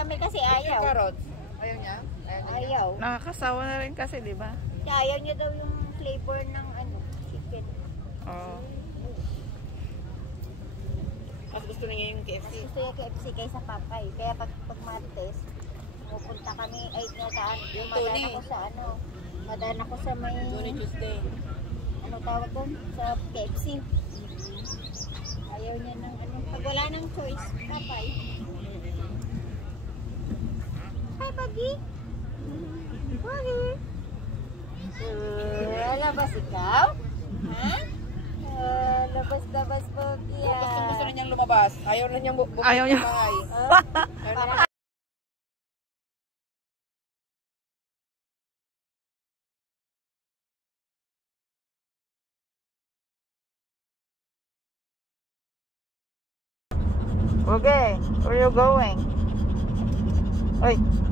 kami kasi ayaw. Carrots. Ayaw niya? Ayaw. Nakakasawa na rin kasi, di ba? Ayaw niya daw yung flavor ng chicken. Oo. Mas gusto niya yung KFC. Gusto niya KFC kaysa Papay. Kaya pag Martes, pupunta kami, ay madaan ako sa madaan ako sa may, Tuesday. ano tawag doon? Sa KFC. Ayaw niya ng pag wala ng choice, Papay. Hi, Baggy! Baggy! Labas ikaw? Ha? Labas-labas, Baggy. Gusto na niyang lumabas. Ayaw na niyang bumalik Ayaw niya. sa bahay. Okay, where are you going? Wait.